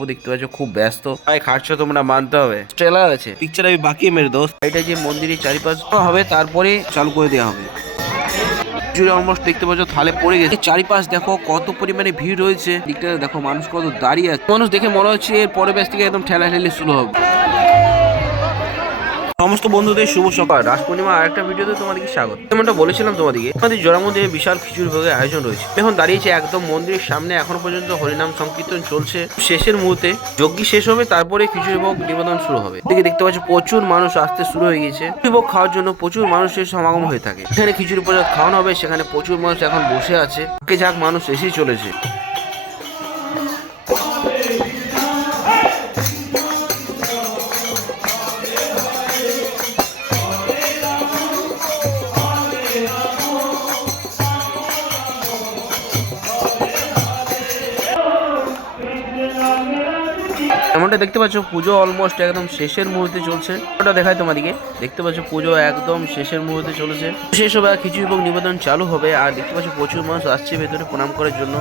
বাবু দেখতে পাচ্ছ খুব ব্যস্ত। তাই খাটছো তোমরা মানতে হবে। ট্রেলার আছে। পিকচার আমি বাকি মেরে দোস্ত এটা যে মন্দিরের চারিপাশ হবে তারপরে চালু করে দেওয়া হবে। জুড়ে অলমোস্ট দেখতে পাচ্ছ থালে পড়ে গেছে। চারিপাশ দেখো কত পরিমাণে ভিড় রয়েছে। দিকটা দেখো মানুষ কত দাঁড়িয়ে আছে। মানুষ দেখে মনে হচ্ছে এর পরে ব্যাস থেকে একদম ঠেলা ঠেলে শুরু হবে। সমস্ত বন্ধুদের শুভ সকাল। রাস পূর্ণিমা আরেকটা ভিডিওতে তোমাদেরকে স্বাগত। যেমনটা বলেছিলাম তোমাদেরকে, আমাদের জোড়া মন্দিরে বিশাল খিচুড়ি ভোগের আয়োজন রয়েছে। এখন দাঁড়িয়েছে একদম মন্দিরের সামনে, এখনও পর্যন্ত হরিনাম সংকীর্তন চলছে। শেষের মুহূর্তে যজ্ঞি শেষ হবে, তারপরে খিচুড়ি ভোগ নিবেদন শুরু হবে। এদিকে দেখতে পাচ্ছ, প্রচুর মানুষ আসতে শুরু হয়ে গেছে খিচুড়ি ভোগ খাওয়ার জন্য প্রচুর মানুষের সমাগম হয়ে থাকে। এখানে খিচুড়ি প্রসাদ খাওয়ানো হবে, সেখানে প্রচুর মানুষ এখন বসে আছে। যাক, মানুষ এসেই চলেছে। এমনটা দেখতে পাচ্ছ, পুজো অলমোস্ট একদম শেষের মুহূর্তে চলছে। ওটা দেখায় তোমাদিকে। দেখতে পাচ্ছ, পুজো একদম শেষের মুহূর্তে চলেছে। শেষ হবে খিচুড়ি ভোগ নিবেদন চালু হবে, আর দেখতে পাচ্ছ, প্রচুর মানুষ আসছে ভেতরে প্রণাম করার জন্য।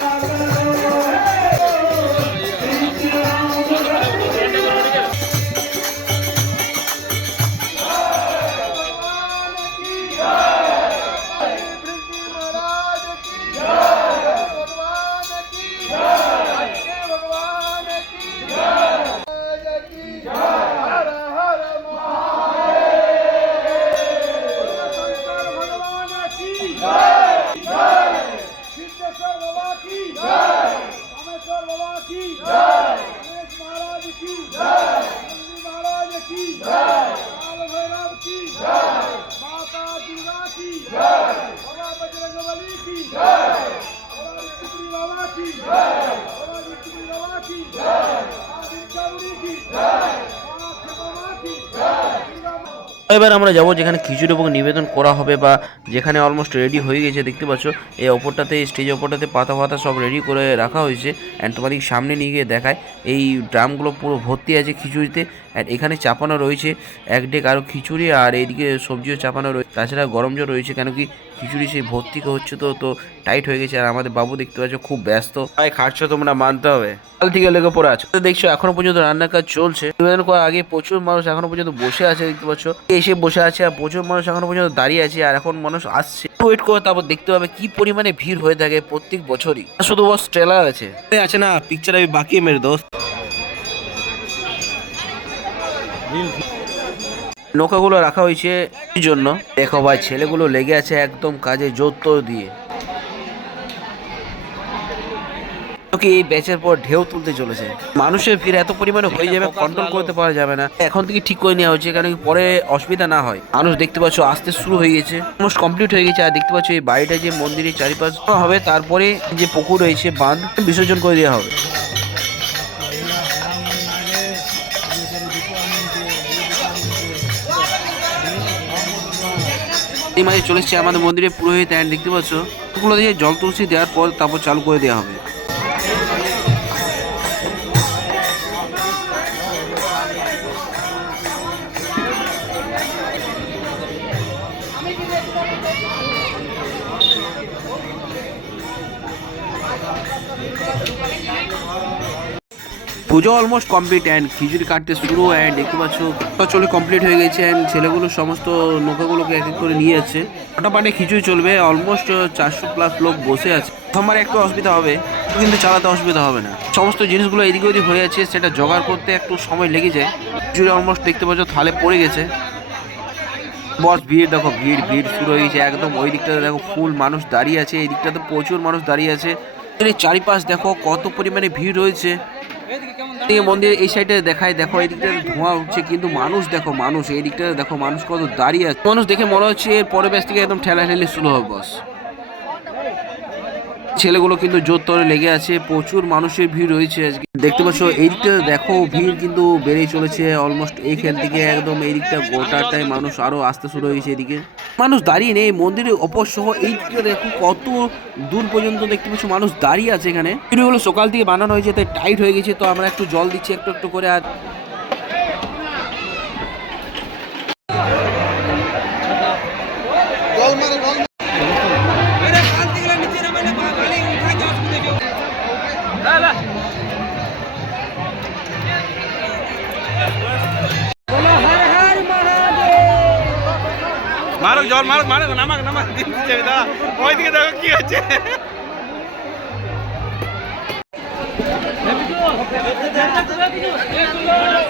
की जय काल भैरव की जय माता दुर्गा की जय बाबा बजरंगबली की जय बाबा विष्णुपुरी बाबा की जय बाबा विष्णुपुरी बाबा की जय माँ भिक्षावरी की जय এবার আমরা যাব যেখানে খিচুড়ি এবং নিবেদন করা হবে বা যেখানে অলমোস্ট রেডি হয়ে গেছে, দেখতে পাচ্ছ? এই ওপরটাতে স্টেজ ওপরটাতে পাতা ফাতা সব রেডি করে রাখা হয়েছে অ্যান্ড তোমাদের সামনে নিয়ে গিয়ে দেখায়। এই ড্রামগুলো পুরো ভর্তি আছে খিচুড়িতে অ্যান্ড এখানে চাপানো রয়েছে, এক ডেক আরও খিচুড়ি আর এইদিকে সবজিও চাপানো রয়েছে তাছাড়া গরম জল রয়েছে কেন কি খিচুড়ি সেই ভর্তি হচ্ছে তো তো টাইট হয়ে গেছে। আর আমাদের বাবু দেখতে পাচ্ছ খুব ব্যস্ত। তাই খাটছো তোমরা মানতে হবে। কাল থেকে লেগে পড়ে আছো। তো দেখছ এখনও পর্যন্ত রান্নার কাজ চলছে। নিবেদন করার আগে প্রচুর মানুষ এখনও পর্যন্ত বসে আছে দেখতে পাচ্ছ। এসে বসে আছে আর প্রচুর মানুষ এখনও পর্যন্ত দাঁড়িয়ে আছে আর এখন মানুষ আসছে। ওয়েট করে তারপর দেখতে পাবে কি পরিমাণে ভিড় হয়ে থাকে প্রত্যেক বছরই। শুধু বস ট্রেলার আছে। আছে না পিকচার আমি বাকি মেরে দোস্ত নৌকাগুলো রাখা হয়েছে এই জন্য। দেখো ভাই ছেলেগুলো লেগে আছে একদম কাজে জোর দিয়ে। কি এই ব্যাচের পর ঢেউ তুলতে চলেছে? মানুষের ভিড় এত পরিমাণে হয়ে যাবে কন্ট্রোল করতে পারা যাবে না। এখন থেকে ঠিক করে নেওয়া হচ্ছে কারণ পরে অসুবিধা না হয়। মানুষ দেখতে পাচ্ছ আসতে শুরু হয়ে গেছে। অলমোস্ট কমপ্লিট হয়ে গেছে আর দেখতে পাচ্ছ এই বাড়িটা যে মন্দিরের চারিপাশ। হবে তারপরে যে পুকুর রয়েছে বাঁধ বিসর্জন করে দেওয়া হবে। এই মাঝে চলে এসছে আমাদের মন্দিরে পুরোহিত। অ্যান্ড দেখতে পাচ্ছ ওগুলো দিয়ে জল তুলসী দেওয়ার পর তারপর চালু করে দেওয়া হবে। পুজো অলমোস্ট কমপ্লিট অ্যান্ড খিচুড়ি কাটতে শুরু অ্যান্ড দেখতে পাচ্ছ চলে কমপ্লিট হয়ে গেছে অ্যান্ড ছেলেগুলো সমস্ত নৌকাগুলোকে এক এক করে নিয়ে যাচ্ছে। ওটা ফটাফটে খিচুড়ি চলবে অলমোস্ট চারশো প্লাস লোক বসে আছে। আমার একটু অসুবিধা হবে, কিন্তু চালাতে অসুবিধা হবে না। সমস্ত জিনিসগুলো এদিকে ওদিক হয়ে আছে সেটা জোগাড় করতে একটু সময় লেগে যায়। খিচুড়ি অলমোস্ট দেখতে পাচ্ছ, থালে পড়ে গেছে। বস, ভিড় দেখো, ভিড় ভিড় শুরু হয়ে গেছে। একদম ওই দিকটাতে দেখো ফুল মানুষ দাঁড়িয়ে আছে, এই দিকটাতে প্রচুর মানুষ দাঁড়িয়ে আছে। চারিপাশ দেখো কত পরিমাণে ভিড় রয়েছে। মন্দির এই সাইডে দেখায়, দেখো, এই দিকটাতে ধোঁয়া উঠছে, কিন্তু মানুষ, দেখো, মানুষ, এই দিকটাতে দেখো, মানুষ কত দাঁড়িয়ে আছে। মানুষ দেখে মনে হচ্ছে এর পরের ব্যাস থেকে একদম ঠেলা ঠেলি শুরু হবে বস ছেলেগুলো কিন্তু জোর তরে লেগে আছে, প্রচুর মানুষের ভিড় রয়েছে আজকে। দেখতে পাচ্ছ, এই দিকটা দেখো, ভিড় কিন্তু বেড়েই চলেছে অলমোস্ট এইখান থেকে একদম এই দিকটা গোটাটাই মানুষ আরও আসতে শুরু হয়েছে এদিকে। মানুষ দাঁড়িয়ে নেই, মন্দিরের অপর সহ এই দিকটা দেখো কত দূর পর্যন্ত দেখতে পাচ্ছ মানুষ দাঁড়িয়ে আছে এখানে। সকাল থেকে বানানো হয়েছে, তাই টাইট হয়ে গেছে, তো আমরা একটু জল দিচ্ছি একটু একটু করে আর ওর মার মারে নামাক নামাক দিচ্ছে দাদা ওইদিকে দেখো কি হচ্ছে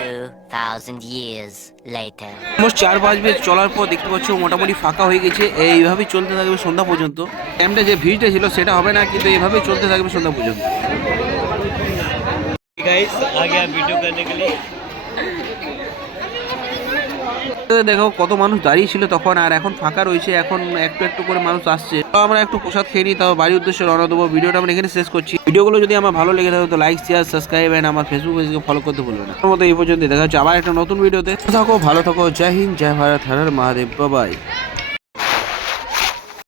Two thousand years later. Almost চার পাঁচ বেজ চলার পর দেখতে পাচ্ছ মোটামুটি ফাঁকা হয়ে গেছে এইভাবেই চলতে থাকবে সন্ধ্যা পর্যন্ত টাইমটা যে ভিড়টা ছিল সেটা হবে না কিন্তু এইভাবেই চলতে থাকবে সন্ধ্যা পর্যন্ত गाइस आ गया वीडियो करने के लिए দেখো, কত মানুষ দাঁড়িয়ে ছিল তখন, আর এখন ফাঁকা রয়েছে, এখন একটু একটু করে মানুষ আসছে। তো আমরা একটু প্রসাদ খেয়ে নিই, তাও বাড়ির উদ্দেশ্যে রওনা দেবো। ভিডিওটা আমরা এখানে শেষ করছি। ভিডিওগুলো যদি আমার ভালো লেগে থাকে, তো লাইক শেয়ার সাবস্ক্রাইব অ্যান্ড আমার ফেসবুক পেজকে ফলো করতে ভুলবে না। মতো এই পর্যন্ত দেখা হচ্ছে আবার একটা নতুন ভিডিওতে। থাকো, ভালো থাকো, জয় হিন্দ, জয় ভারত, হর হর মহাদেব বাই